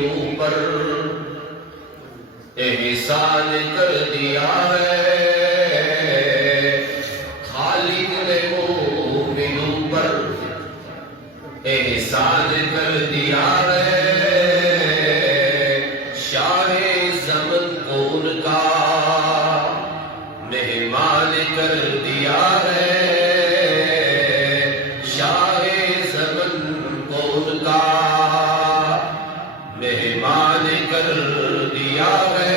مومنوں پر احسان کر دیا ہے، خالق نے مومنوں پر احسان کر دیا ہے، شاہ زمن کو ان کا مہمان کر دیا ہے، شاہ زمن کو ان کا مہمان کر دیا ہے،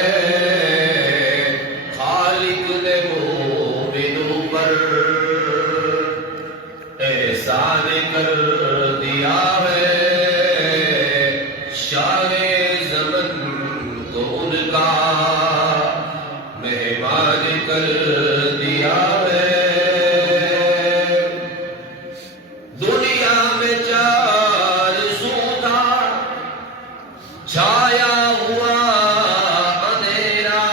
خالق نے مومنوں پر احسان کر دیا ہے، شاہ زمن کو ان کا مہمان کر دیا ہے۔ دنیا میں چار سو تھا چھایا ہوا اندھیرا،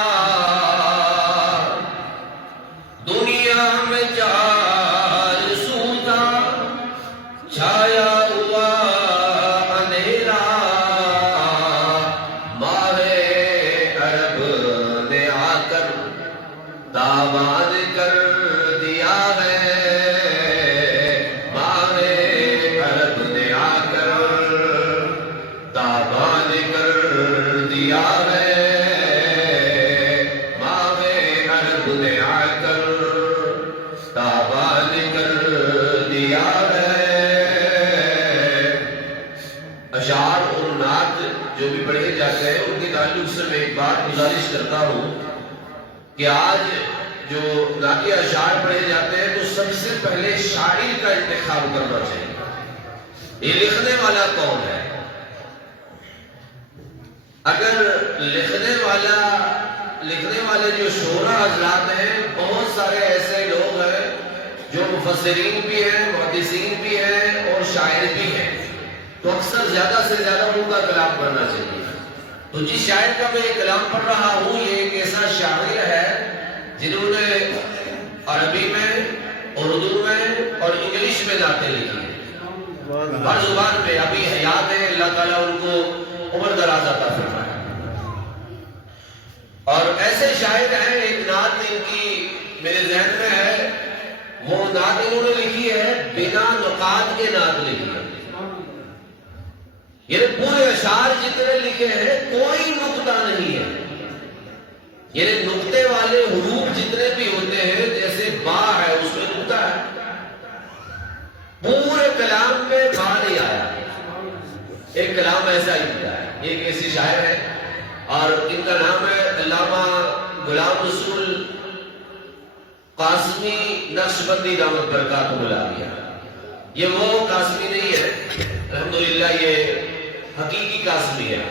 دنیا میں چار سو تھا چھایا ہوا اندھیرا، ماہ عرب نے آ کر تابان کر دیا ہے، ماہ عرب نے آ کر تابان کر دیا ہے، ماہ عرب نے آ کر تابان کر دیا ہے۔ اشعار اور نعت جو بھی پڑھے جاتے ہیں ان کے تعلق سے میں ایک بات گزارش کرتا ہوں کہ آج جو نعتی اشعار پڑھے جاتے ہیں تو سب سے پہلے شاعر کا انتخاب کرنا چاہیے، یہ لکھنے والا کون ہے۔ اگر لکھنے والے جو شعراء حضرات ہیں، بہت سارے ایسے لوگ ہیں جو مفسرین بھی ہیں، محدثین بھی ہیں اور شاعر بھی ہیں، تو اکثر زیادہ سے زیادہ ان کا کلام پڑھنا چاہیے۔ تو جس شاعر کا میں کلام پڑھ رہا ہوں یہ ایک ایسا شاعر ہے جنہوں نے عربی میں، اردو میں اور انگلش میں نعتیں لکھی ہیں، ہر زبان میں ابھی حیات ہے، اللہ تعالیٰ ان کو عمر دراز عطا فرمائے۔ اور ایسے شاعر ہیں، ایک نعت ان کی میرے ذہن میں ہے، وہ نعت انہوں نے لکھی ہے بنا نقاد کے نعت لکھی ہے، یہ پورے اشعار جتنے لکھے ہیں کوئی نقطہ نہیں ہے، یہ نقطے والے حروف جتنے بھی ہوتے ہیں جیسے با ہے اس میں نقطہ ہے، پورے کلام میں با نہیں آیا، ایک کلام ایسا ہی ہوتا ہے۔ ایک ایسی شاعر ہے اور ان کا نام ہے علامہ غلام رسول قاسمی نقشبندی دامت برکاتہ العالیہ۔ یہ وہ قاسمی نہیں ہے، الحمدللہ یہ حقیقی قاسمی ہے۔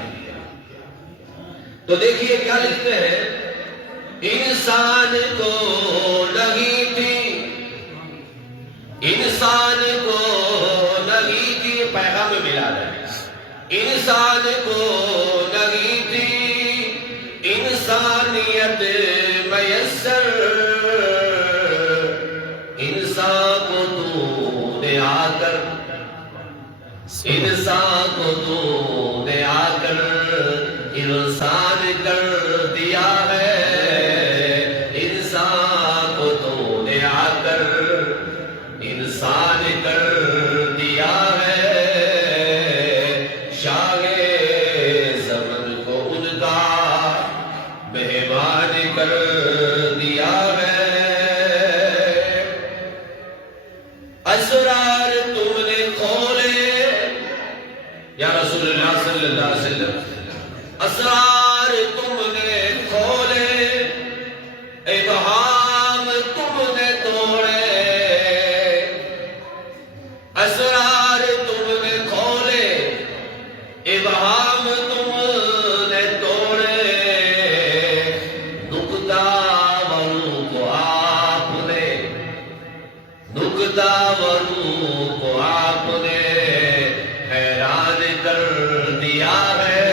تو دیکھیے کیا لکھتے ہیں، انسان کو نہیں تھی، انسان کو نہیں تھی، پیغام میں ملا ہے، انسان کو نہیں تھی انسانیت میسر، انسان کو تو نے آ کر، انسان کو تو نے آ کر انسان کر دیا ہے، انسان کو تو نے آ کر انسان کر دیا ہے، شاہ زمن کو ان کا مہمان کر دیا ہے، اسرار تم نے کھولے یا رسول اللہ صلی اللہ علیہ وسلم، اسرار تم نے کھولے، ابہام تم نے توڑے، اسرار تم نے کھولے، ابہام تم نے توڑے، نکتہ وروں کو آپ نے، نکتہ وروں کو آپ نے حیران کر دیا ہے،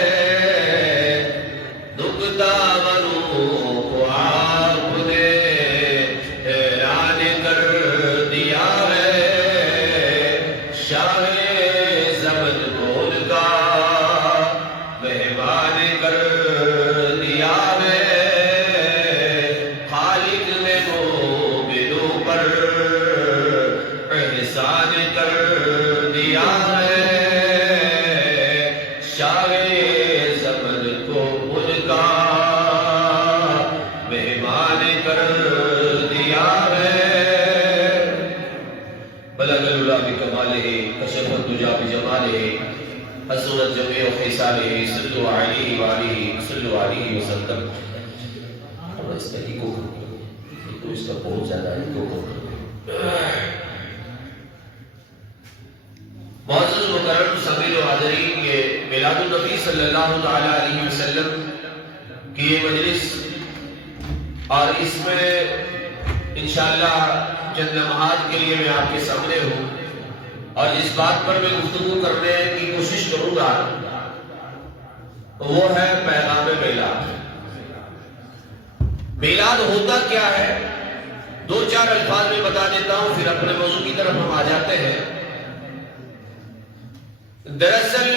دیا ہے، شاہ زمن کو ان کا مہمان کر دیا ہے۔ بلغ العلا بکمالہ، کشف الدجا بجمالہ، حسنت جمیع خصالہ، صلوا علیہ وآلہ صلوا علیہ وسلم۔ اور اس کا ایکو تو اس کا بہت زیادہ ایکو معزز مکرم سامعین و حاضرین، یہ میلاد النبی صلی اللہ تعالی علیہ وسلم کی یہ مجلس، اور اس میں انشاءاللہ چند لمحات کے لیے میں آپ کے سامنے ہوں، اور اس بات پر میں گفتگو کرنے کی کوشش کروں گا، وہ ہے پیغام میلاد۔ میلاد ہوتا کیا ہے، دو چار الفاظ میں بتا دیتا ہوں، پھر اپنے موضوع کی طرف ہم آ جاتے ہیں۔ دراصل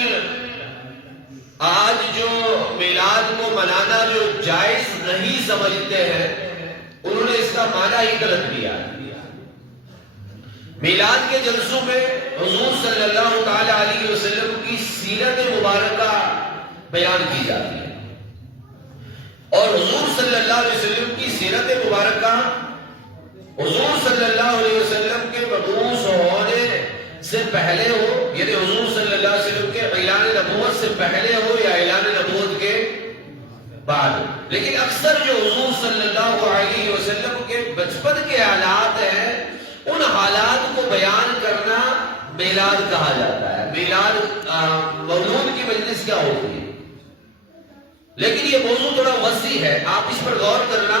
آج جو میلاد کو منانا جو جائز نہیں سمجھتے ہیں، انہوں نے اس کا معنی ہی غلط کیا۔ میلاد کے جلسوں میں حضور صلی اللہ تعالی علیہ وسلم کی سیرت مبارکہ بیان کی جاتی ہے، اور حضور صلی اللہ علیہ وسلم کی سیرت مبارکہ حضور صلی اللہ علیہ وسلم کے مبعوث ہونے سے پہلے ہو، یعنی حضور صلی اللہ علیہ وسلم کے اعلان نبوت سے پہلے ہو یا اعلان نبوت کے بعد، لیکن اکثر جو حضور صلی اللہ علیہ وسلم کے بچپن کے حالات ہیں، ان حالات کو بیان کرنا میلاد کہا جاتا ہے۔ میلاد مولود کی مجلس کیا ہوتی ہے، لیکن یہ موضوع تھوڑا وسیع ہے، آپ اس پر غور کرنا۔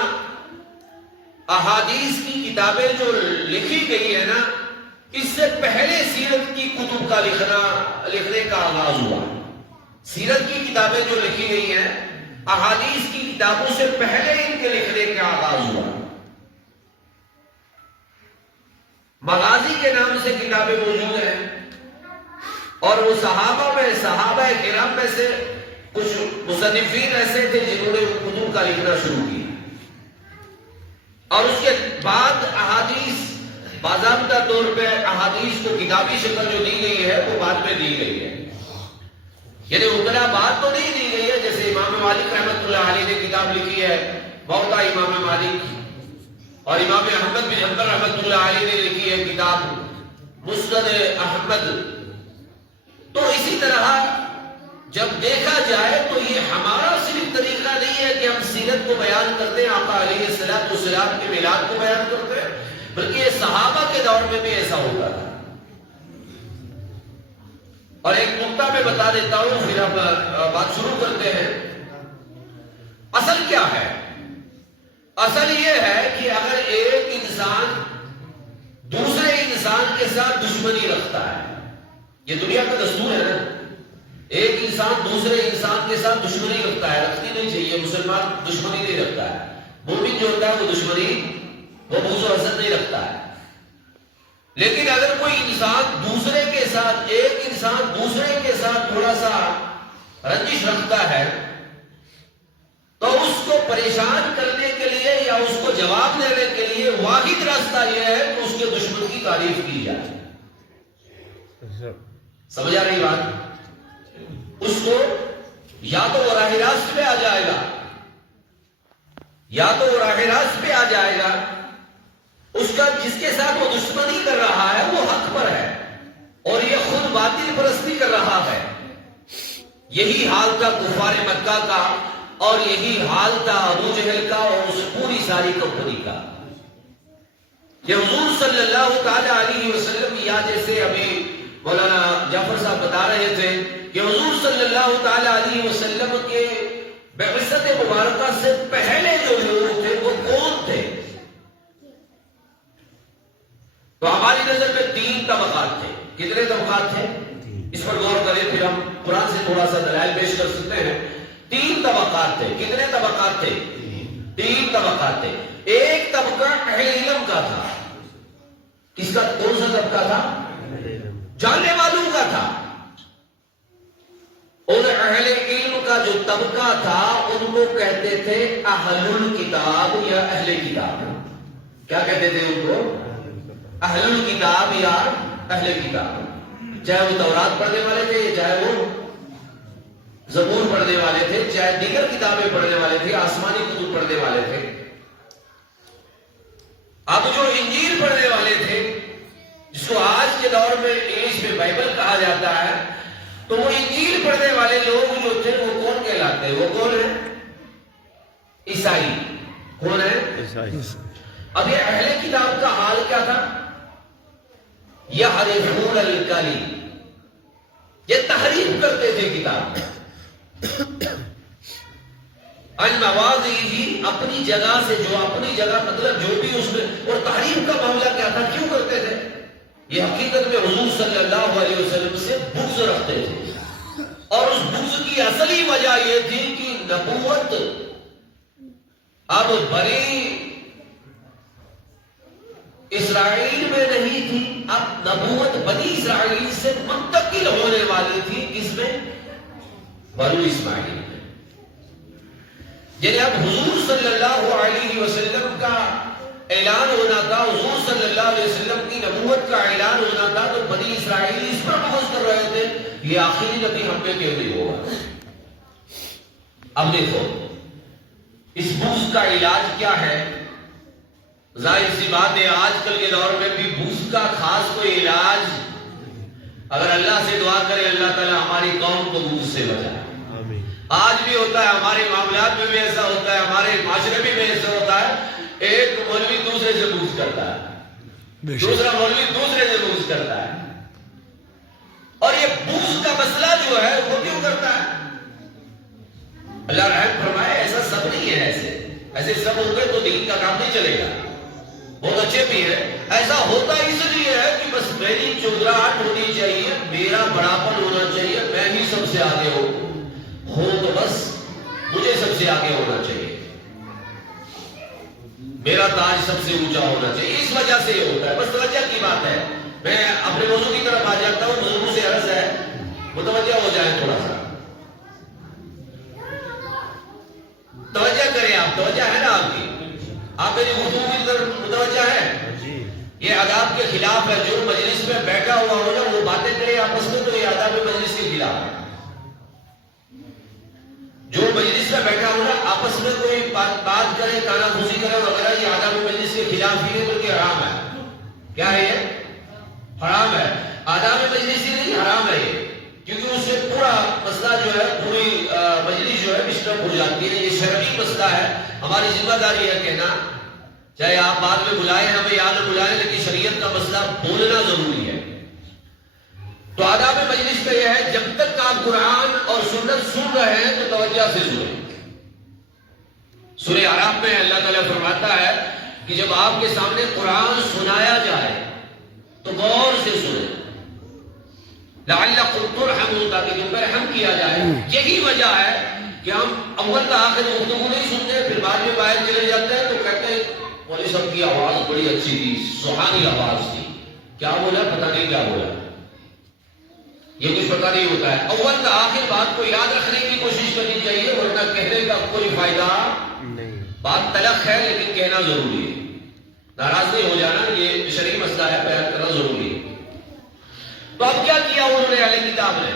احادیث کی کتابیں جو لکھی گئی ہے نا، اس سے پہلے سیرت کی کتب کا لکھنے کا آغاز ہوا۔ سیرت کی کتابیں جو لکھی گئی ہیں، احادیث کی کتابوں سے پہلے ان کے لکھنے کا آغاز ہوا۔ مغازی کے نام سے کتابیں موجود ہیں، اور وہ صحابہ کرام میں سے کچھ مصنفین ایسے تھے جنہوں نے کتب کا لکھنا شروع کیا، اور اس کے بعد احادیث باضابطہ طور پہ احادیث کو کتابی شکل جو دی گئی ہے وہ بعد میں دی گئی ہے، یعنی اتنا بات تو نہیں دی گئی ہے۔ جیسے امام مالک رحمۃ اللہ علیہ نے کتاب لکھی ہے موطا امام مالک، اور امام احمد بن حنبل رحمۃ اللہ علیہ نے لکھی ہے کتاب مسند احمد۔ تو اسی طرح جب دیکھا جائے تو یہ ہمارا صرف طریقہ نہیں ہے کہ ہم سیرت کو بیان کرتے ہیں، آقا علیہ الصلوۃ والسلام کے میلاد کو بیان کرتے ہیں، بلکہ یہ صحابہ کے دور میں بھی ایسا ہوتا تھا۔ اور ایک نقطہ میں بتا دیتا ہوں، پھر ہم بات شروع کرتے ہیں۔ اصل کیا ہے؟ اصل یہ ہے کہ اگر ایک انسان دوسرے انسان کے ساتھ دشمنی رکھتا ہے، یہ دنیا کا دستور ہے نا، ایک انسان دوسرے انسان کے ساتھ دشمنی رکھتا ہے، رکھنی نہیں چاہیے، مسلمان دشمنی نہیں رکھتا ہے، مومن جو ہوتا ہے وہ دشمنی، وہ بغض و حسد نہیں رکھتا ہے۔ لیکن اگر کوئی انسان دوسرے کے ساتھ، ایک انسان دوسرے کے ساتھ تھوڑا سا رنجش رکھتا ہے، تو اس کو پریشان کرنے کے لیے یا اس کو جواب دینے کے لیے واحد راستہ یہ ہے کہ اس کے دشمن کی تعریف کی جائے۔ سمجھ آ رہی بات؟ اس کو یا تو وہ راہ راست پہ آ جائے گا، یا تو وہ راہ راست پہ آ جائے گا، اس کا جس کے ساتھ وہ دشمنی کر رہا ہے وہ حق پر ہے، اور یہ خود باطل پرستی کر رہا ہے۔ یہی حال تھا کفار مکہ کا، اور یہی حال تھا ابو جہل کا اور اس پوری ساری کمپنی کا، کہ حضور صلی اللہ تعالی علیہ وسلم، یا جیسے ابھی مولانا جعفر صاحب بتا رہے تھے کہ حضور صلی اللہ تعالی علیہ وسلم کے بعثت مبارکہ سے پہلے جو لوگ تھے وہ کون تھے؟ تو ہماری نظر میں 3 طبقات تھے۔ کتنے طبقات تھے؟ اس پر غور کریں، پھر ہم قرآن سے تھوڑا سا دلائل پیش کر سکتے ہیں۔ 3 طبقات تھے۔ کتنے طبقات تھے؟ 3 طبقات تھے۔ ایک طبقہ اہل علم کا تھا۔ کس کا؟ کون سا طبقہ تھا؟ جاننے والوں کا تھا۔ ان اہل علم کا جو طبقہ تھا ان کو کہتے تھے اہل الکتاب یا اہل کتاب۔ کیا کہتے تھے ان کو؟ اہل الکتاب یا اہل کتاب۔ چاہے وہ تورات پڑھنے والے تھے، چاہے وہ زبور پڑھنے والے تھے، چاہے دیگر کتابیں پڑھنے والے تھے، آسمانی کتب پڑھنے والے تھے۔ اب جو انجیل پڑھنے والے تھے، جس کو آج کے دور میں انگلش میں بائبل کہا جاتا ہے، تو وہ انجیل پڑھنے والے لوگ جو تھے وہ کون کہلاتے ہیں؟ وہ کون ہے؟ عیسائی۔ کون ہے؟ عیسائی۔ اب یہ اہل کتاب کا حال کیا تھا؟ یحرفون الکلم، یہ تحریف کرتے تھے کتاب عن مواضعہ، اپنی جگہ سے، جو اپنی جگہ مطلب جو بھی اس میں، اور تحریف کا معاملہ کیا تھا؟ کیوں کرتے تھے؟ یہ حقیقت میں حضور صلی اللہ علیہ وسلم سے بغض رکھتے تھے، اور اس بغض کی اصلی وجہ یہ تھی کہ نبوت اب بنی اسرائیل میں نہیں تھی، اب نبوت بنی اسرائیل سے منتقل ہونے والی تھی، کس میں؟ بنو اسماعیل میں۔ یعنی اب حضور صلی اللہ علیہ وسلم کا اعلان ہونا تھا، حضور صلی اللہ علیہ وسلم کی نبوت کا اعلان ہونا تھا، تو بنی اسرائیل اس پر بحث کر رہے تھے یہ آخری نبی ہم پہ کیوں نہیں ہوگا۔ اب دیکھو اس بغض کا علاج کیا ہے؟ ظاہر سی بات ہے آج کل کے دور میں بھی بغض کا خاص کوئی علاج، اگر اللہ سے دعا کرے اللہ تعالیٰ ہماری قوم کو بغض سے بچائے۔ آج بھی ہوتا ہے، ہمارے معاملات میں بھی ایسا ہوتا ہے، ہمارے معاشرے میں بھی ایسا ہوتا ہے، ایک مولوی دوسرے سے بغض کرتا ہے، دوسرا مولوی دوسرے سے بغض کرتا ہے، اور یہ بغض کا مسئلہ جو ہے وہ کیوں کرتا ہے؟ اللہ رحم فرمائے ایسا سب نہیں ہے، ایسے سب ہو گئے تو دین کا کام نہیں چلے گا، بہت اچھے بھی ہے، ایسا ہوتا اس لیے ہے کہ بس میری چودراہٹ ہونی چاہیے، میرا بڑاپن ہونا چاہیے، میں ہی سب سے آگے ہو تو بس مجھے سب سے آگے ہونا چاہیے، میرا تاج سب سے اونچا ہونا چاہیے، اس وجہ سے یہ ہوتا ہے۔ بس توجہ کی بات ہے، میں اپنے موضوع کی طرف آ جاتا ہوں، بزرگوں سے عرض ہے متوجہ ہو جائیں، تھوڑا سا توجہ کریں، آپ توجہ ہے نا، آپ کی، آپ میری گفتگو کی طرف متوجہ ہے؟ یہ آداب کے خلاف ہے، جو مجلس میں بیٹھا ہوا ہو نا وہ باتیں کرے آپس میں تو یہ آداب مجلس کے خلاف ہے، جو مجلس میں بیٹھا ہو نا آپس میں کوئی بات کرے، کانا پھوسی کرے وغیرہ، یہ آداب مجلس کے خلاف ہی ہے، بلکہ حرام ہے۔ کیا ہے یہ؟ حرام ہے، آداب مجلس ہی نہیں، حرام ہے یہ، کیونکہ اس سے پورا مسئلہ جو ہے، پوری مجلس جو ہے ڈسٹرب ہو جاتی ہے۔ یہ شرعی مسئلہ ہے، ہماری ذمہ داری ہے کہنا، چاہے آپ بعد میں بلائیں ہمیں یا نہ بلائیں، لیکن شریعت کا مسئلہ بولنا ضروری ہے۔ تو آداب مجلس کا یہ ہے، جب تک آپ قرآن اور سنت سن رہے ہیں تو توجہ سے سنیں۔ سورہ اعراف میں اللہ تعالیٰ فرماتا ہے کہ جب آپ کے سامنے قرآن سنایا جائے تو غور سے سنیں، لعلکم ترحمون، تاکہ تم پر رحم کیا جائے۔ یہی وجہ ہے کہ ہم اول تا آخر گفتگو نہیں سنتے، پھر بعد میں باہر چلے جاتے ہیں تو کہتے ہیں مولوی صاحب کی آواز بڑی اچھی تھی، سبحانی آواز تھی، کیا بولا پتہ نہیں کیا بولا، یہ کچھ پتہ نہیں ہوتا ہے۔ اول تا آخر بات کو یاد رکھنے کی کوشش کرنی چاہیے، ورنہ کہنے کا کوئی فائدہ نہیں۔ بات تلخ ہے لیکن کہنا ضروری ہے، ناراض نہیں ہو جانا، یہ شرعی مسئلہ ہے، بیان کرنا ضروری ہے۔ تو اب کیا کیا انہوں نے اہل کتاب نے؟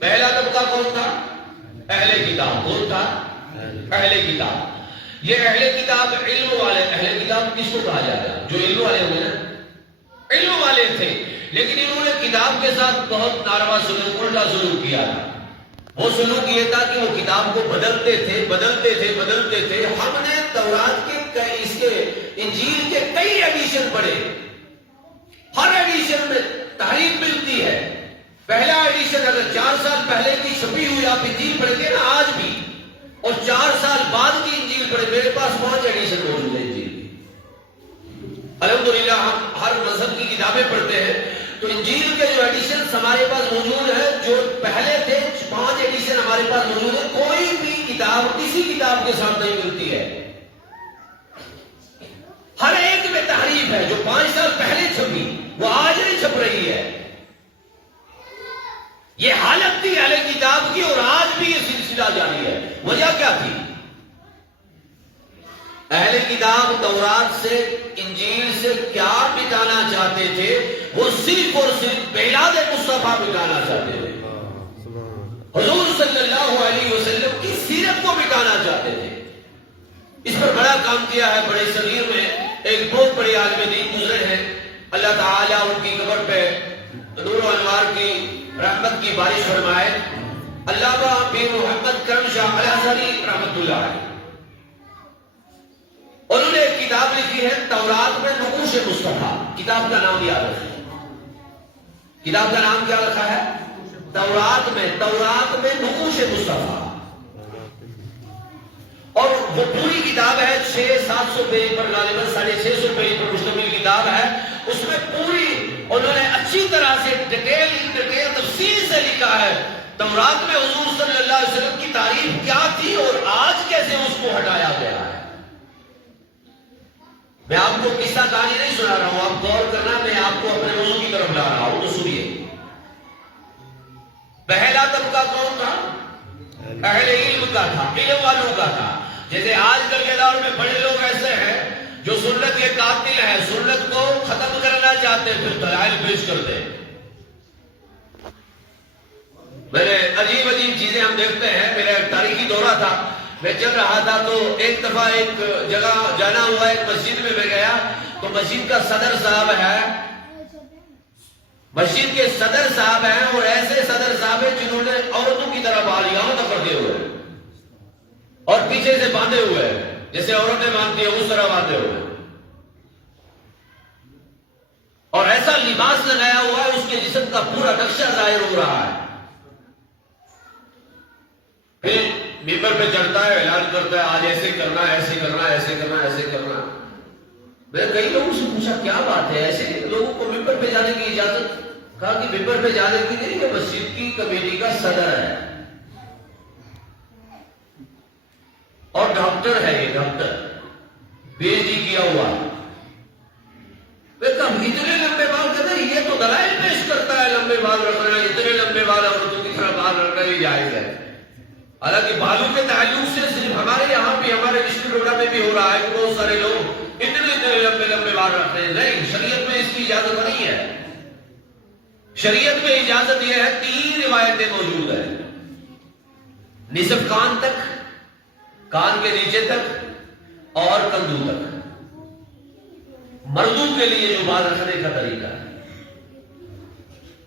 پہلا طبقہ کون تھا؟ اہل کتاب۔ کون تھا؟ اہل کتاب۔ یہ اہل کتاب علم والے، اہل کتاب کس کو کہا جاتا ہے؟ جو علم والے ہوئے نا، علم والے تھے، لیکن انہوں نے کتاب کے ساتھ بہت ناروا سلوک، الٹا سلوک کیا تھا۔ وہ سلوک یہ تھا کہ وہ کتاب کو بدلتے تھے۔ ہم نے تورات کے اس کے انجیل کے کئی ایڈیشن پڑھے، ہر ایڈیشن میں تحریف ملتی ہے۔ پہلا ایڈیشن اگر 4 سال پہلے کی چھپی ہوئی آپ انجیل پڑھیں گے نا آج بھی، اور 4 سال بعد کی انجیل پڑھیں، میرے پاس 5 ایڈیشن موجود ہیں انجیل کی۔ الحمدللہ ہم ہر مذہب کی کتابیں پڑھتے ہیں، تو انجیل کے جو ایڈیشن ہمارے پاس موجود ہیں، جو پہلے تھے 5 ایڈیشن ہمارے پاس موجود ہیں۔ کوئی بھی کتاب کسی کتاب کے ساتھ نہیں ملتی ہے، ہر ایک میں تحریف ہے۔ جو 5 سال پہلے چھپی وہ آج نہیں چھپ رہی ہے۔ یہ حالت تھی اہل کتاب کی، اور آج بھی یہ سلسلہ جاری ہے۔ وجہ کیا تھی؟ اہل کتاب تورات سے انجیل سے کیا مٹانا چاہتے تھے؟ وہ صرف اور صرف میلاد مصطفیٰ مٹانا چاہتے تھے، حضور صلی اللہ علیہ وسلم کی سیرت کو مٹانا چاہتے تھے۔ اس پر بڑا کام کیا ہے بڑے صغیر میں ایک بہت بڑے عالم دین گزرے ہیں، اللہ تعالیٰ ان کی قبر پہ نور و انوار کی رحمت کی بارش فرمائے، علامہ پیر محمد کرم شاہ الازہری رحمۃ اللہ علیہ۔ انہوں نے ایک کتاب لکھی ہے تورات میں نقوش مصطفیٰ، کتاب کا نام یاد رکھیں، کتاب کا نام کیا رکھا ہے؟ تورات میں نقوش مصطفیٰ۔ اور وہ پوری کتاب ہے 600-700 پیج پر، غالباً 650 پیج پر مشتمل کتاب ہے۔ اس میں پوری انہوں نے اچھی طرح سے ڈیٹیل تفصیل سے لکھا ہے تورات میں حضور صلی اللہ علیہ وسلم کی تعریف کیا تھی اور آج کیسے اس کو ہٹایا گیا ہے۔ میں آپ کو قصہ کہانی نہیں سنا رہا ہوں، آپ غور کرنا، میں آپ کو اپنے موضوع کی طرف لا رہا ہوں، تو سنیے۔ پہلا طبقہ کون تھا؟ اہل علم کا تھا، علم والوں کا تھا۔ جیسے آج کل کے دور میں بڑے لوگ ایسے ہیں جو سنت کے قاتل ہیں، سنت کو ختم کرنا چاہتے ہیں، پھر دلائل پیش کرتے ہیں۔ میرے عجیب چیزیں ہم دیکھتے ہیں۔ میرا ایک تاریخی دورہ تھا، میں چل رہا تھا تو ایک دفعہ ایک جگہ جانا ہوا، ایک مسجد میں گیا تو مسجد کا صدر صاحب ہے، مسجد کے صدر صاحب ہیں، اور ایسے صدر صاحب ہیں جنہوں نے عورتوں کی طرح بال یہاں تک کردے ہوئے اور پیچھے سے باندھے ہوئے، جیسے عورتیں باندھتی ہیں اس طرح باندھے ہوئے، اور ایسا لباس لگایا ہوا ہے اس کے جسم کا پورا نقشہ ظاہر ہو رہا ہے۔ پھر ممبر پہ چڑھتا ہے، اعلان کرتا ہے آج ایسے کرنا، ایسے کرنا، ایسے کرنا، ایسے کرنا۔ میں کئی لوگوں سے پوچھا کیا بات ہے، ایسے لوگوں کو ممبر پہ جانے کی اجازت؟ کہا کہ ممبر پہ جانے کی نہیں، یہ مسجد کی کمیٹی کا صدر ہے اور ڈاکٹر ہے، یہ ڈاکٹر پی ایچ ڈی کیا ہوا۔ میں کہا اتنے لمبے بال کہتے ہیں، یہ تو دلائل پیش کرتا ہے لمبے بال رکھنا، اتنے لمبے بال عورتوں کی طرح بال رکھنا بھی جائز ہے۔ حالانکہ بالوں کے تعلق سے صرف ہمارے یہاں بھی، ہمارے ڈسٹرکٹ روڈا میں بھی ہو رہا ہے کہ بہت سارے لوگ اتنے لمبے لمبے بال رکھتے ہیں۔ نہیں، شریعت میں اس کی اجازت نہیں ہے۔ شریعت میں اجازت یہ ہے، 3 روایتیں موجود ہیں، نصف کان تک، کان کے نیچے تک اور کندھو تک، مردوں کے لیے جو بال رکھنے کا طریقہ ہے۔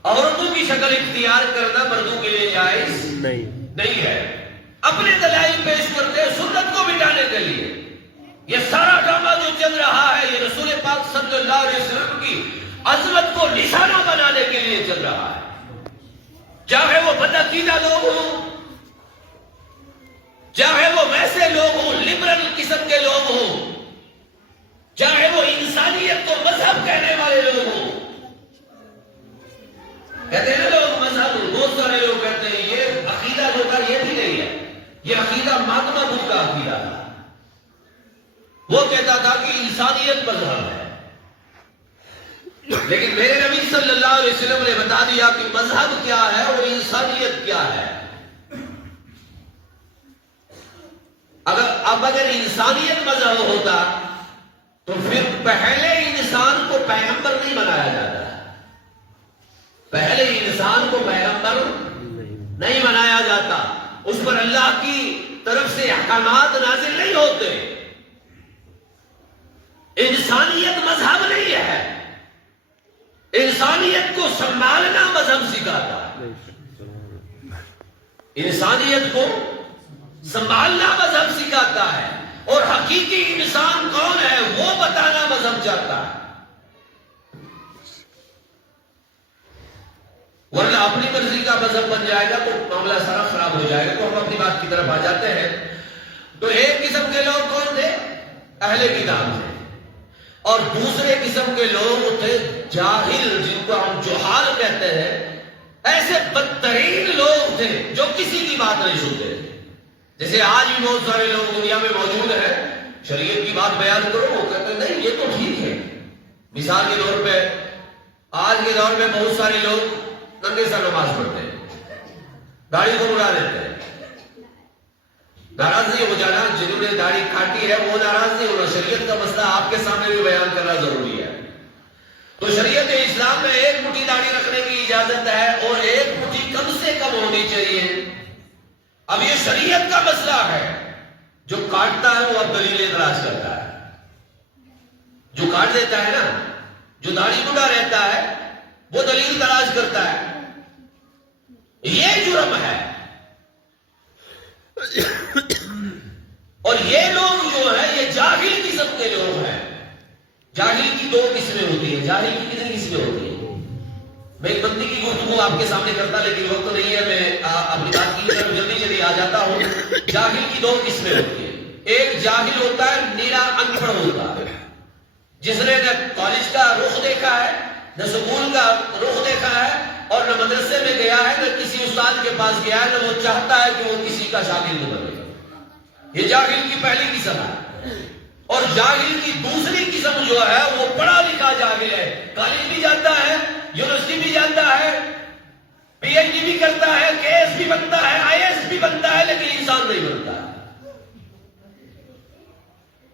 عورتوں کی شکل اختیار کرنا مردوں کے لیے جائز نہیں ہے۔ اپنے دلائل پیش کرتے ہیں سنت کو مٹانے کے لیے۔ یہ سارا ڈرامہ جو چل رہا ہے یہ رسول پاک صلی اللہ علیہ وسلم کی عظمت کو نشانہ بنانے کے لیے چل رہا ہے۔ چاہے وہ بدعقیدہ لوگ ہوں، چاہے وہ ویسے لوگ ہوں، لبرل قسم کے لوگ ہوں، چاہے وہ انسانیت کو مذہب کہنے والے لوگ ہوں۔ کہتے ہیں نا لوگ مذہب، بہت سارے لوگ کہتے ہیں یہ عقیدہ جو تھا یہ بھی نہیں ہے، یہ عقیدہ مہاتما بدھ کا عقیدہ تھا۔ وہ کہتا تھا کہ انسانیت مذہب ہے، لیکن میرے نبی صلی اللہ علیہ وسلم نے بتا دیا کہ مذہب کیا ہے اور انسانیت کیا ہے۔ اگر انسانیت مذہب ہوتا تو پھر پہلے انسان کو پیغمبر نہیں بنایا جاتا، پہلے انسان کو پیغمبر نہیں بنایا جاتا، اس پر اللہ کی طرف سے احکامات نازل نہیں ہوتے۔ انسانیت مذہب نہیں ہے، انسانیت کو سنبھالنا مذہب سکھاتا ہے، انسانیت کو سنبھالنا مذہب سکھاتا ہے، اور حقیقی انسان کون ہے وہ بتانا مذہب چاہتا ہے۔ ورنہ اپنی مرضی کا مذہب بن جائے گا تو معاملہ سارا خراب ہو جائے گا۔ تو ہم اپنی بات کی طرف آ جاتے ہیں۔ تو ایک قسم کے لوگ کون تھے؟ اہل کتاب تھے، اور دوسرے قسم کے لوگ تھے جاہل، جن کو ہم جہال کہتے ہیں۔ ایسے بدترین لوگ تھے جو کسی کی بات نہیں سنتے تھے۔ جیسے آج بھی بہت سارے لوگ دنیا میں موجود ہیں، شریعت کی بات بیان کرو وہ کہتے ہیں نہیں یہ تو ٹھیک ہے۔ مثال کے طور پہ آج کے دور میں بہت سارے لوگ ننگے سر نماز پڑھتے ہیں، داڑھی کو اڑا دیتے ہیں، ناراض نہیں ہو جانا، جنہوں نے داڑھی کاٹی ہے وہ ناراض نہیں ہونا، شریعت کا مسئلہ آپ کے سامنے بھی بیان کرنا ضروری ہے۔ تو شریعت اسلام میں ایک مٹھی داڑھی رکھنے کی اجازت ہے اور ایک مٹھی کم سے کم ہونی چاہیے۔ اب یہ شریعت کا مسئلہ ہے، جو کاٹتا ہے وہ اب دلیلیں تلاش کرتا ہے، جو کاٹ دیتا ہے نا، جو داڑھی بوڑھا رہتا ہے وہ دلیل تلاش کرتا ہے، یہ جرم ہے۔ اور یہ لوگ جو ہے یہ جاہل قسم کے لوگ ہیں۔ جاہل کی دو قسمیں ہوتی ہیں۔ جاہل کی کتنی قسمیں ہوتی ہیں؟ میں ایک بندی کی گفتگو آپ کے سامنے کرتا لیکن وقت نہیں ہے، میں اپنی بات کی طرف جلدی آ جاتا ہوں۔ جاہل کی دو قسمیں ہوتی ہیں۔ ایک جاہل ہوتا ہے نیرا ان پڑھ ہوتا ہے، جس نے نہ کالج کا رخ دیکھا ہے، نہ سکول کا رخ دیکھا ہے، اور نہ مدرسے میں گیا ہے، نہ کسی استاد کے پاس گیا ہے، نہ وہ چاہتا ہے کہ وہ کسی کا شاگرد بنے۔ یہ جاہل کی پہلی قسم ہے۔ اور جاہل کی دوسری قسم جو ہے وہ پڑھا لکھا جاہل ہے، کالج بھی جاتا ہے، یونیورسٹی بھی جاتا ہے، پی ایچ ڈی بھی کرتا ہے، کے ایس بھی بنتا ہے، آئی ایس بھی بنتا ہے، لیکن انسان نہیں بنتا۔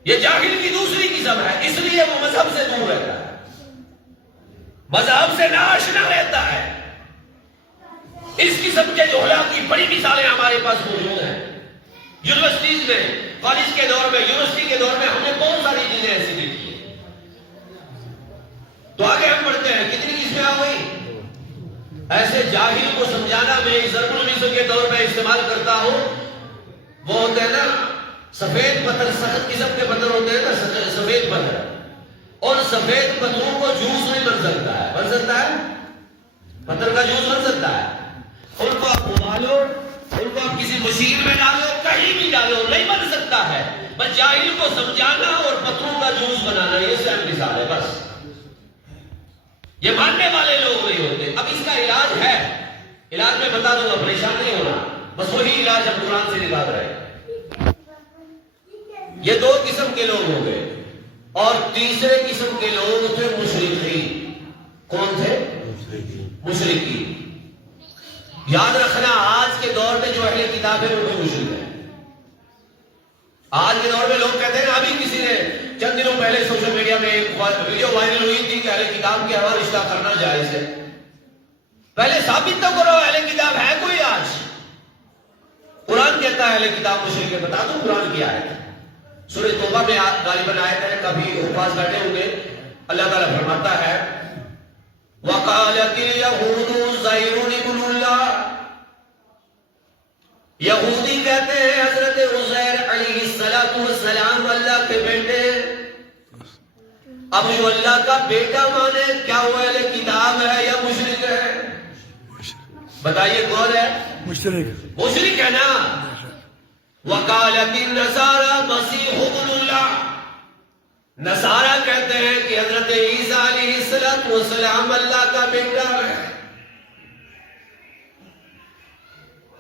یہ جاہل کی دوسری قسم ہے، اس لیے وہ مذہب سے دور رہتا ہے، مذہب سے ناآشنا رہتا ہے۔ اس قسم کے جہلاء کی بڑی مثالیں ہمارے پاس موجود ہیں۔ یونیورسٹیز میں، کالج کے دور میں، یونیورسٹی کے دور میں ہم نے بہت ساری چیزیں ایسی دیکھی ہیں۔ تو آگے ہم پڑھتے ہیں، کتنی قسمیں آ گئی؟ ایسے جاہل کو سمجھانا میں ضرب المثل کے دور میں استعمال کرتا ہوں۔ وہ ہوتے ہیں نا سفید پتھر، سخت قسم کے پتھر ہوتے ہیں نا، سفید پتھر، اور سفید پتھروں کو جوس نہیں بن سکتا ہے۔ بن سکتا ہے؟ پتھر کا جوس بن سکتا ہے؟ ان کو آپ ابالو، ان کو آپ کسی مشین میں ڈالو، کہیں بھی ڈالو، نہیں بن سکتا ہے۔ بس جاہل کو سمجھانا اور پتھروں کا جوس بنانا، یہ صرف مثال ہے بس۔ یہ ماننے والے لوگ نہیں ہوتے۔ اب اس کا علاج ہے، علاج میں بتا دوں گا، پریشان نہیں ہونا، بس وہی علاج ہم قرآن سے نکال رہے ہیں۔ یہ دو قسم کے لوگ ہو گئے، اور تیسرے قسم کے لوگ تھے مشرکین۔ کون تھے؟ مشرکین۔ یاد رکھنا، آج کے دور میں جو اہل کتاب ہے وہ بھی مشرک ہے۔ آج کے دور میں لوگ کہتے ہیں، ابھی کسی نے چند دنوں پہلے سوشل میڈیا میں ایک ویڈیو وائرل ہوئی تھی کہ اہل کتاب کے ہمارا رشتہ کرنا جائز ہے۔ پہلے ثابت تو کرو اہل کتاب ہے کوئی آج؟ قرآن کہتا ہے اہل کتاب مشرک ہے، بتا دوں قرآن کی آیت ہے، سورہ توبہ میں غالباً آیت ہے، کبھی حفاظ بیٹھے ہوں گے، اللہ تعالیٰ فرماتا ہے وَقَالَتِ الْيَهُودُ عُزَيْرٌ ابْنُ اللَّهِ، یہودی کہتے ہیں حضرت عزیر علیہ السلام اللہ کے بیٹے۔ اب جو اللہ کا بیٹا مانے، کیا وہ اہل کتاب ہے یا مشرک ہے؟ بتائیے کون ہے؟ مشرک ہے نا۔ وَقَالَتِ النَّصَارَى مَسِيحُ ابْنُ اللَّهِ، نصارہ کہتے ہیں کہ حضرت عیسیٰ علیہ السلام اللہ کا بیٹا ہے۔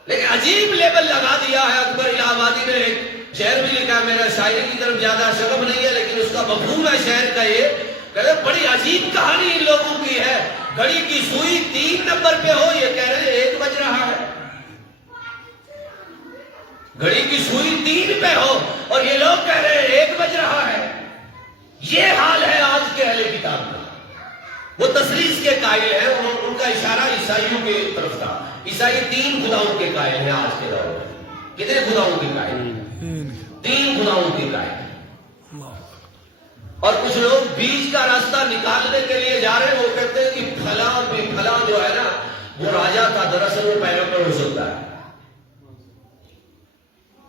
لیکن عجیب لیبل لگا دیا ہے اکبر الہ آبادی نے، ایک شعر بھی لکھا ہے، میرا شاعری کی طرف زیادہ شغف نہیں ہے لیکن اس کا مفہوم ہے شعر کا یہ، کہ بڑی عجیب کہانی ان لوگوں کی ہے۔ گھڑی کی سوئی 3 نمبر پہ ہو، یہ کہہ رہے ہیں 1 بج رہا ہے۔ گھڑی کی سوئی 3 پہ ہو اور یہ لوگ کہہ رہے ہیں 1 بج رہا ہے۔ یہ حال ہے آج کے اہل کتاب کا۔ وہ تثلیث کے قائل ہیں، ان کا اشارہ عیسائیوں کی طرف تھا۔ عیسائی 3 خداؤں کے قائل ہیں آج کے دور میں۔ کتنے خداؤں کے قائل ہیں؟ 3 خداؤں کے قائل ہیں۔ اور کچھ لوگ بیچ کا راستہ نکالنے کے لیے جا رہے ہیں، وہ کہتے ہیں کہ فلاں جو ہے نا وہ راجا تھا، دراصل وہ پیغمبر ہو سکتا ہے۔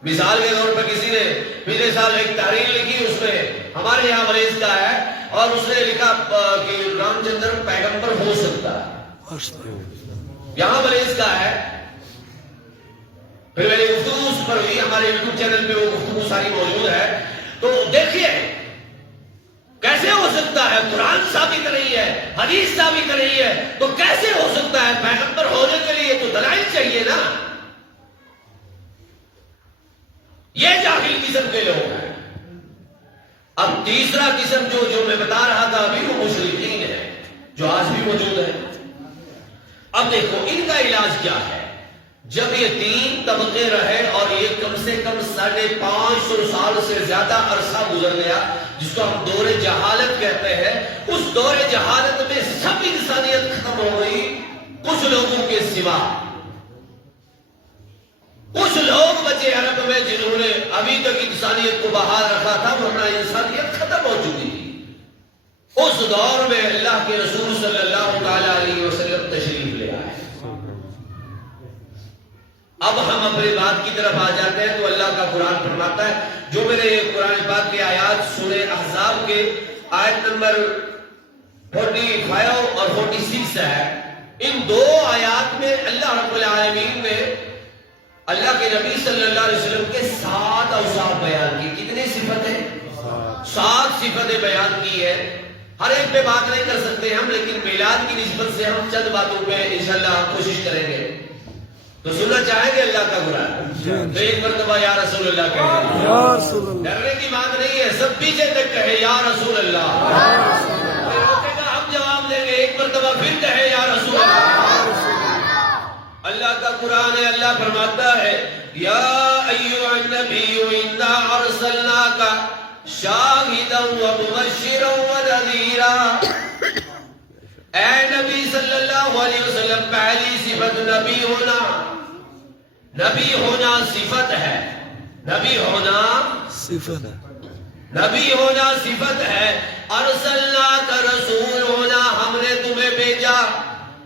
مثال کے طور پر کسی نے پچھلے سال ایک تحریر لکھی، اس میں ہمارے یہاں مریض کا ہے، اور اس نے لکھا کہ رام چندر پیغمبر ہو سکتا ہے، یہاں مریض کا ہے۔ پھر میری گفتگو اس پر ہوئی، ہمارے یوٹیوب چینل پہ وہ گفتگو ساری موجود ہے، تو دیکھیے کیسے ہو سکتا ہے؟ قرآن ثابت نہیں ہے، حدیث ثابت نہیں ہے، تو کیسے ہو سکتا ہے؟ پیغمبر ہونے کے لیے تو دلائل چاہیے نا۔ یہ جاہل قسم کے لوگ ہیں۔ اب تیسرا قسم جو میں بتا رہا تھا ابھی، وہ مشرکین ہیں جو آج بھی موجود ہیں۔ اب دیکھو ان کا علاج کیا ہے؟ جب یہ 3 طبقے رہے اور یہ کم سے کم 550 سال سے زیادہ عرصہ گزر گیا، جس کو ہم دور جہالت کہتے ہیں، اس دور جہالت میں سب انسانیت ختم ہو گئی کچھ لوگوں کے سوا۔ کچھ لوگ بچے عرب میں جنہوں نے ابھی تک انسانیت کو بحال رکھا تھا، ورنہ انسانیت ختم ہو چکی تھی۔ اس دور میں اللہ کے رسول صلی اللہ علیہ وسلم تشریف لے آئے۔ اب ہم اپنی بات کی طرف آ جاتے ہیں تو اللہ کا قرآن فرماتا ہے، جو میرے قرآن پاک کی آیات سورہ احزاب کے آیت نمبر 45 اور 46 ہے، ان 2 آیات میں اللہ رب العالمین نے اللہ کے نبی صلی اللہ علیہ وسلم کے 7 اوصاف بیان کی۔ کتنی صفتیں؟ 7 صفتیں بیان کی ہے۔ ہر ایک پہ بات نہیں کر سکتے ہم، لیکن میلاد کی نسبت سے ہم چند باتوں پہ انشاءاللہ کوشش کریں گے۔ تو سننا چاہیں گے اللہ کا قرآن؟ تو ایک مرتبہ یا رسول اللہ کہیں گے، ڈرنے کی بات نہیں ہے، سب پیچھے تک کہے یا رسول اللہ، روکے گا ہم جواب دیں گے، ایک مرتبہ پھر کہے یا رسول اللہ۔ اللہ کا قرآن ہے، اللہ فرماتا ہے یا ایھا النبی انا ارسلناک شاہدا ومبشرا ونذیرا۔ اے نبی صلی اللہ علیہ وسلم، پہلی صفت نبی ہونا۔ نبی ہونا صفت ہے، نبی ہونا صفت ہے، نبی ہونا صفت ہے۔ ارسلناک رسول ہونا، ہم نے تمہیں بھیجا۔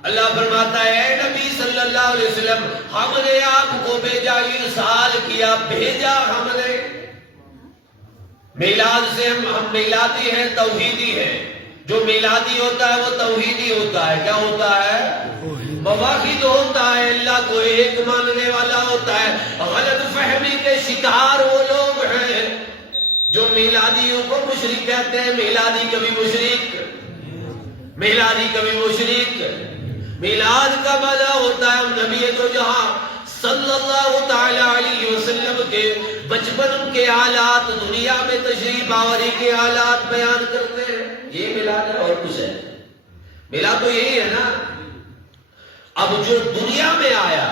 اللہ فرماتا ہے اے نبی صلی اللہ علیہ وسلم، ہم نے آپ کو بھیجا، ارسال کیا، بھیجا ہم نے۔ میلاد سے ہم میلادی ہیں، توحیدی ہیں۔ جو میلادی ہوتا ہے وہ توحیدی ہوتا ہے۔ کیا ہوتا ہے؟ موحد ہوتا ہے، اللہ کو ایک ماننے والا ہوتا ہے۔ غلط فہمی کے شکار وہ لوگ ہیں جو میلادیوں کو مشرک کہتے ہیں۔ میلادی کبھی مشرک، میلادی کبھی مشرک۔ میلاد کا معنی ہوتا ہے نبی تو جہاں صلی اللہ تعالی علیہ وسلم کے بچپن کے حالات، دنیا میں تشریف آوری کے حالات بیان کرتے ہیں، یہ میلاد ہے اور کچھ ہے؟ میلاد تو یہی ہے نا۔ اب جو دنیا میں آیا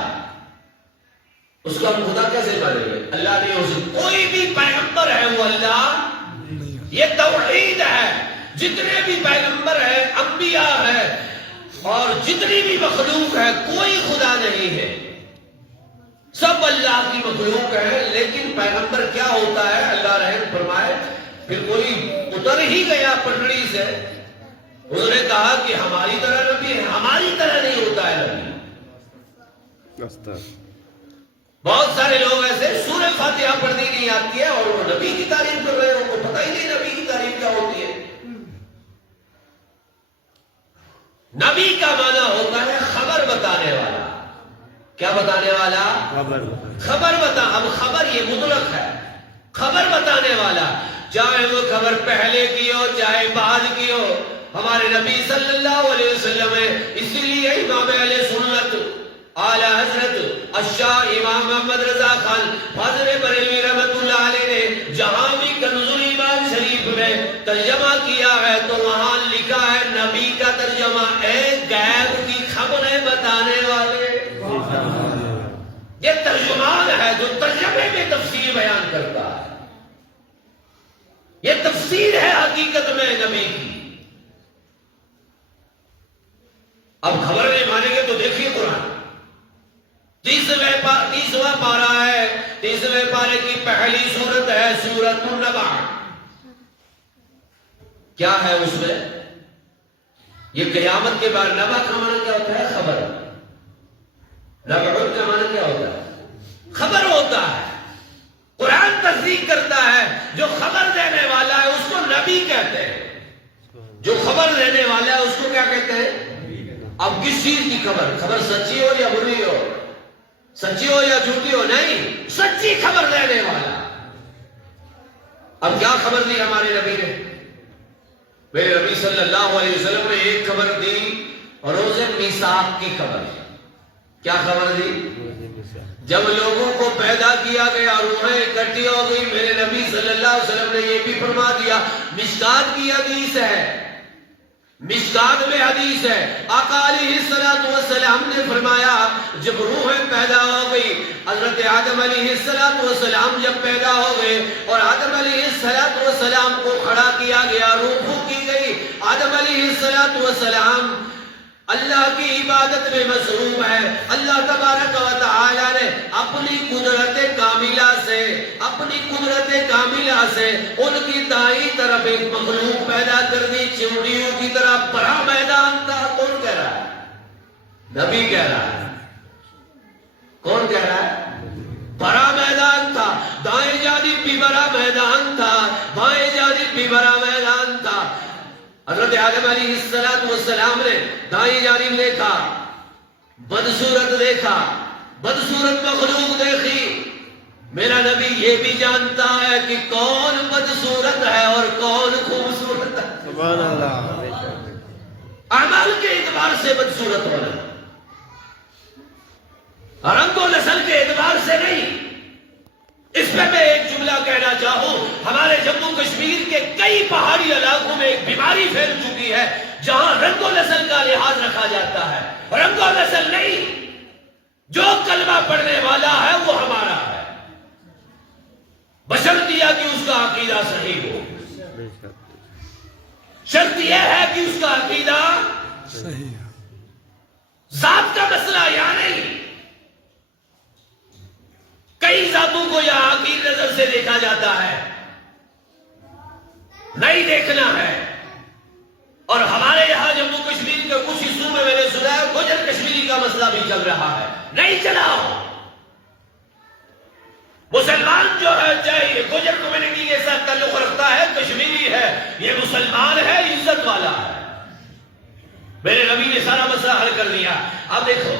اس کو ہم خدا کیسے مانیں گے؟ اللہ نہیں ہو سکتا، کوئی بھی پیغمبر ہے وہ اللہ، یہ توحید ہے۔ جتنے بھی پیغمبر ہیں، انبیاء ہیں، اور جتنی بھی مخلوق ہے، کوئی خدا نہیں ہے، سب اللہ کی مخلوق ہے۔ لیکن پیغمبر کیا ہوتا ہے؟ اللہ رحم فرمائے، پھر کوئی اتر ہی گیا پٹڑی سے، انہوں نے کہا کہ ہماری طرح نبی ہے، ہماری طرح نہیں ہوتا ہے نبی۔ بہت سارے لوگ ایسے سورہ فاتحہ پڑھنی نہیں آتی ہے اور وہ نبی کی تعریف کر رہے ہیں، ان کو پتہ ہی نہیں نبی کی تعریف کیا ہوتی ہے۔ نبی کا معنی ہوتا ہے خبر بتانے والا۔ کیا بتانے والا؟ خبر بتا۔ اب خبر یہ مطلق ہے، خبر بتانے والا، چاہے وہ خبر پہلے کی ہو چاہے بعد کی ہو، ہمارے نبی صلی اللہ علیہ وسلم ہے۔ اسی لیے امام اہل سنت اعلی حضرت الشاہ امام محمد رضا خان فاضل بریلوی رحمۃ اللہ علیہ نے جہاں بھی کنز الایمان شریف میں ترجمہ کیا ہے تو وہاں لکھا ہے نبی کا ترجمہ اے غیب کی خبریں بتانے والے۔ یہ ترجمان ہے جو ترجمے میں تفسیر بیان کرتا ہے، یہ تفسیر ہے حقیقت میں نبی کی۔ اب خبر نہیں مانیں گے تو دیکھیے قرآن 30واں پارہ ہے، 30ویں پارے کی پہلی سورت ہے سورۃ النبع۔ کیا ہے اس میں؟ یہ قیامت کے بعد نبع کا معنی کیا ہوتا ہے؟ خبر۔ نبع کا معنی کیا ہوتا ہے؟ خبر ہوتا ہے۔ قرآن تصدیق کرتا ہے جو خبر دینے والا ہے اس کو نبی کہتے ہیں، جو خبر دینے والا ہے اس کو کیا کہتے ہیں؟ اب کس چیز کی خبر؟ خبر سچی ہو یا بری ہو، سچی ہو یا جھوٹی ہو، نہیں، سچی خبر دینے والا۔ اب کیا خبر دی ہمارے نبی نے؟ میرے نبی صلی اللہ علیہ وسلم نے ایک خبر دی، روز میثاق کی خبر۔ کیا خبر دی؟ جب لوگوں کو پیدا کیا گیا، روحیں اکٹھی ہو گئی، میرے نبی صلی اللہ علیہ وسلم نے یہ بھی فرما دیا، مشکات کی حدیث ہے، مشکات میں حدیث ہے، آقا علیہ الصلوۃ والسلام نے فرمایا جب روحیں پیدا ہو حضرت آدم علیہ السلام جب پیدا ہو گئے اور آدم علیہ السلام کو کھڑا کیا گیا، روح پھونکی گئی، آدم علیہ السلام اللہ کی عبادت میں مصروف ہے. اللہ تبارک و تعالی نے اپنی قدرت کاملہ سے ان کی دائیں طرف ایک مخلوق پیدا کر دی، چمڑیوں کی طرح بڑا میدان تھا. کون کہہ رہا ہے؟ نبی کہہ رہا ہے. کون کہہ رہا ہے؟ بڑا میدان تھا، دائیں جانب بھی بڑا میدان تھا، بائیں جانب بھی بڑا میدان تھا. حضرت آدم علیہ السلام نے دائیں جانب دیکھا، بدصورت دیکھا، بدصورت مخلوق دیکھی. میرا نبی یہ بھی جانتا ہے کہ کون بدصورت ہے اور کون خوبصورت ہے. سبحان اللہ. اعمال کے اعتبار سے بدصورت ہونا، رنگ و نسل کے اعتبار سے نہیں. اس پہ میں ایک جملہ کہنا چاہوں. ہمارے جموں کشمیر کے کئی پہاڑی علاقوں میں ایک بیماری پھیل چکی ہے جہاں رنگ و نسل کا لحاظ رکھا جاتا ہے. رنگ و نسل نہیں، جو کلمہ پڑھنے والا ہے وہ ہمارا ہے، بشرط یہ کہ اس کا عقیدہ صحیح ہو. شرط یہ ہے کہ اس کا عقیدہ صحیح ہو. ذات کا مسئلہ یا نہیں. کئی ذاتوں کو یہاں کی نظر سے دیکھا جاتا ہے، نہیں دیکھنا ہے. اور ہمارے یہاں جموں کشمیر کے کچھ حصوں میں میں نے سنا ہے گجر کشمیری کا مسئلہ بھی چل رہا ہے. نہیں چلاؤ. مسلمان جو ہے چاہے گجر کمیونٹی کے ساتھ تعلق رکھتا ہے، کشمیری ہے، یہ مسلمان ہے، عزت والا ہے. میرے نبی نے سارا مسئلہ حل کر دیا. اب دیکھو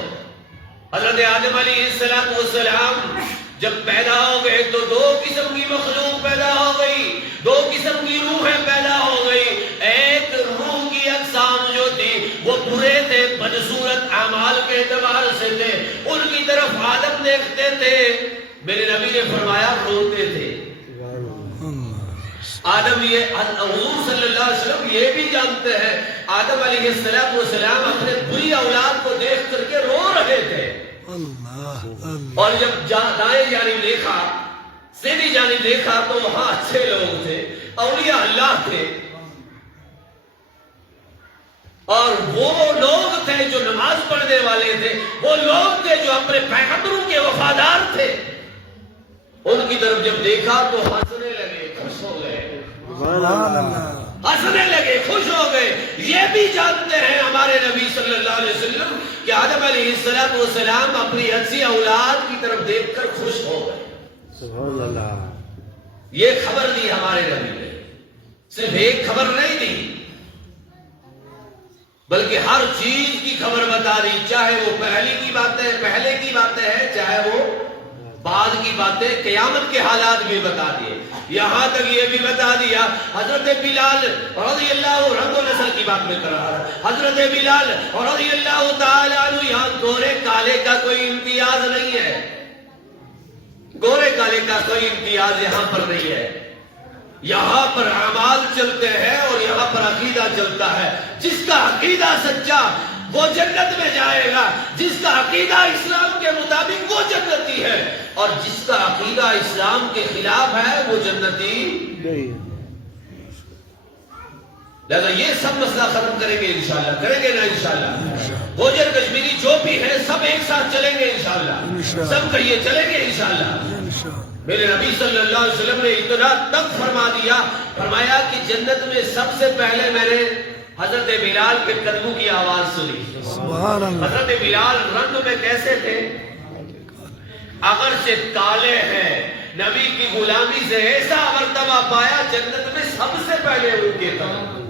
حضرت آدم علیہ السلام جب پیدا ہو گئے تو دو قسم کی مخلوق پیدا ہو گئی، دو قسم کی روحیں پیدا ہو گئی. ایک روح کی اقسام جو تھی وہ برے تھے، بدصورت اعمال کے اعتبار سے تھے، ان کی طرف آدم دیکھتے تھے. میرے نبی نے فرمایا روتے تھے. آدم یہ حضور صلی اللہ علیہ وسلم یہ بھی جانتے ہیں آدم علیہ السلام اپنے بری اولاد کو دیکھ کر کے رو رہے تھے. اور جب دائیں جانب دیکھا، سیدھی جانب دیکھا تو وہاں اچھے لوگ تھے، اولیاء اللہ تھے. اور وہ لوگ تھے جو نماز پڑھنے والے تھے، وہ لوگ تھے جو اپنے پیغمبروں کے وفادار تھے. ان کی طرف جب دیکھا تو ہنسنے لگے، خوش ہو گئے. ہنسنے لگے، خوش ہو گئے. یہ بھی جانتے ہیں ہمارے نبی صلی اللہ علیہ وسلم کہ آدم علیہ السلام اپنی اچھی اولاد کی طرف دیکھ کر خوش ہو گئے. سبحان اللہ. یہ خبر دی ہمارے نبی نے. صرف ایک خبر نہیں دی بلکہ ہر چیز کی خبر بتا دی، چاہے وہ پہلے کی باتیں ہیں، چاہے وہ بعد کی باتیں، قیامت کے حالات بھی بتا دیے. یہاں تک یہ بھی بتا دیا حضرت بلال رضی اللہ رنگ و نسل کی بات میں کر رہا ہے. حضرت بلال رضی اللہ تعالی عنہ، یہاں گورے کالے کا کوئی امتیاز نہیں ہے، گورے کالے کا کوئی امتیاز یہاں پر نہیں ہے. یہاں پر اعمال چلتے ہیں اور یہاں پر عقیدہ چلتا ہے. جس کا عقیدہ سچا وہ جنت میں جائے گا، جس کا عقیدہ اسلام کے مطابق وہ جنتی ہے، اور جس کا عقیدہ اسلام کے خلاف ہے وہ جنتی نہیں. لہذا یہ سب مسئلہ ختم کریں گے انشاءاللہ، کریں گے نا انشاءاللہ. گوجر کشمیری جو بھی ہے سب ایک ساتھ چلیں گے انشاءاللہ، سب کہیے چلیں گے انشاءاللہ. میرے نبی صلی اللہ علیہ وسلم نے اتنا تک فرما دیا، فرمایا کہ جنت میں سب سے پہلے میں نے حضرت بلال کے قدموں کی آواز سنی. حضرت بلال رنگ میں کیسے تھے؟ اگرچہ کالے ہیں، نبی کی غلامی سے ایسا مرتبہ پایا جنت میں سب سے پہلے ان کے قدم.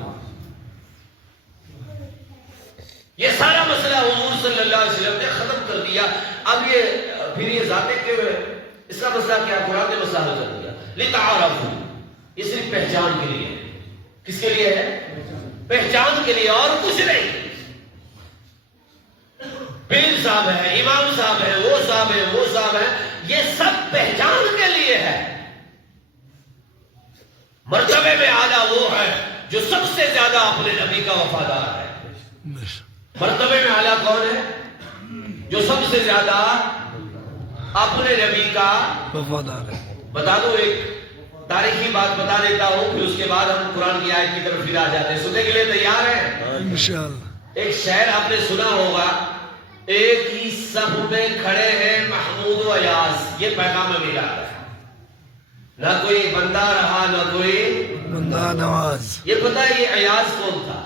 یہ سارا مسئلہ حضور صلی اللہ علیہ وسلم نے ختم کر دیا. اب یہ ذاتیں کیوں ہے؟ اس کا مسئلہ کیا؟ قرآن نے مسئلہ حل کر دیا. لتعارفوا، یہ صرف پہچان کے لیے ہے. کس کے لیے ہے؟ پہچان کے لیے، اور کچھ نہیں. پیر صاحب ہے، امام صاحب ہے، وہ صاحب ہے، وہ صاحب ہے، یہ سب پہچان کے لیے ہے. مرتبے میں اعلیٰ وہ ہے جو سب سے زیادہ اپنے نبی کا وفادار ہے. مرتبے میں اعلیٰ کون ہے؟ جو سب سے زیادہ اپنے نبی کا وفادار ہے. بتا دو ایک تاریخی بات بتا دیتا ہوں، پھر اس کے بعد ہم قرآن کی آیت کی طرف پھر آ جاتے ہیں. سننے کے لیے تیار ہیں؟ انشاءاللہ. ایک شعر آپ نے سنا ہوگا، ایک ہی صف میں کھڑے ہیں محمود و ایاز، یہ پیغام میلاد ہے. نہ کوئی بندہ رہا نہ کوئی بندہ نواز. یہ پتہ ہے یہ ایاز کون تھا؟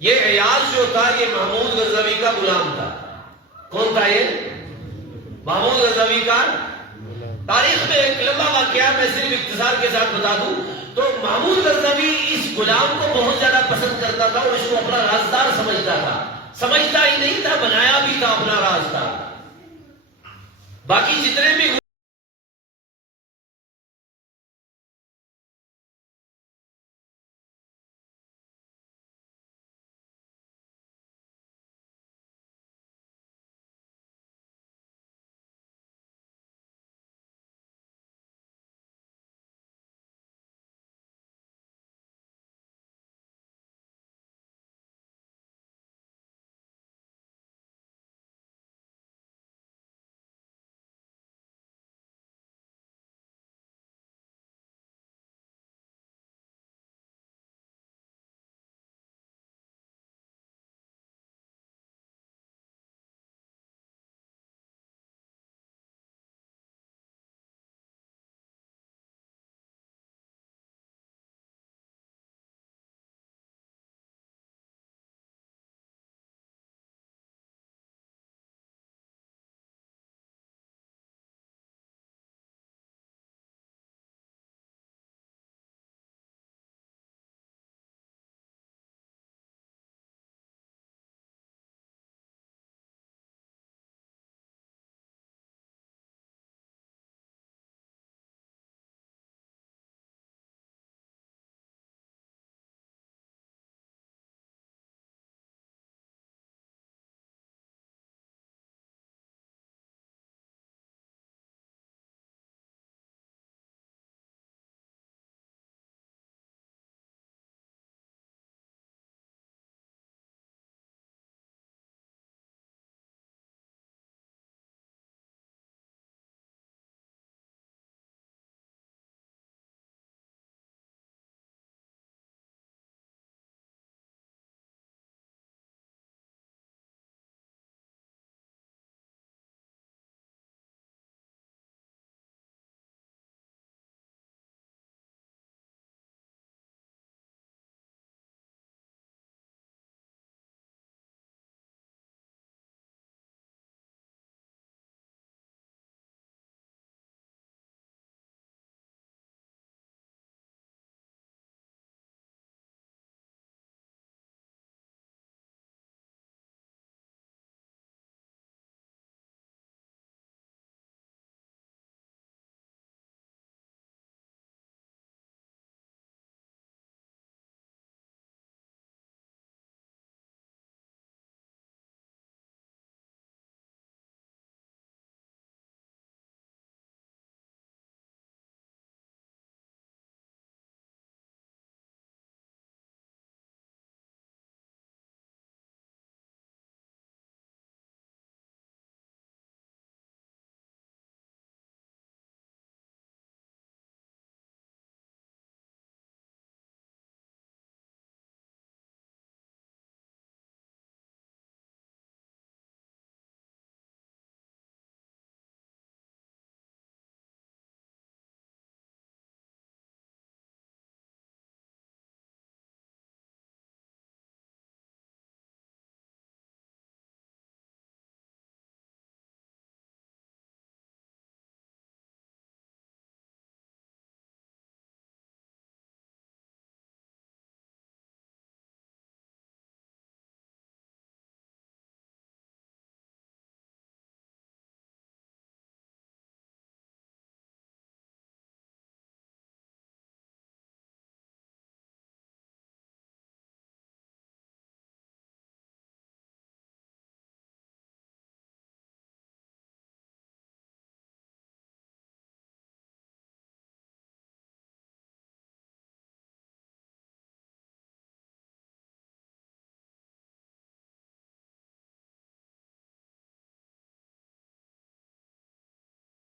یہ ایاز جو تھا یہ محمود غزنوی کا غلام تھا. کون تھا یہ؟ محمود غزنوی کا. تاریخ میں ایک لمبا واقعہ میں صرف اختصار کے ساتھ بتا دوں تو محمود غزنوی اس غلام کو بہت زیادہ پسند کرتا تھا اور اس کو اپنا رازدار سمجھتا تھا. سمجھتا ہی نہیں تھا، بنایا بھی تھا اپنا رازدار. باقی جتنے بھی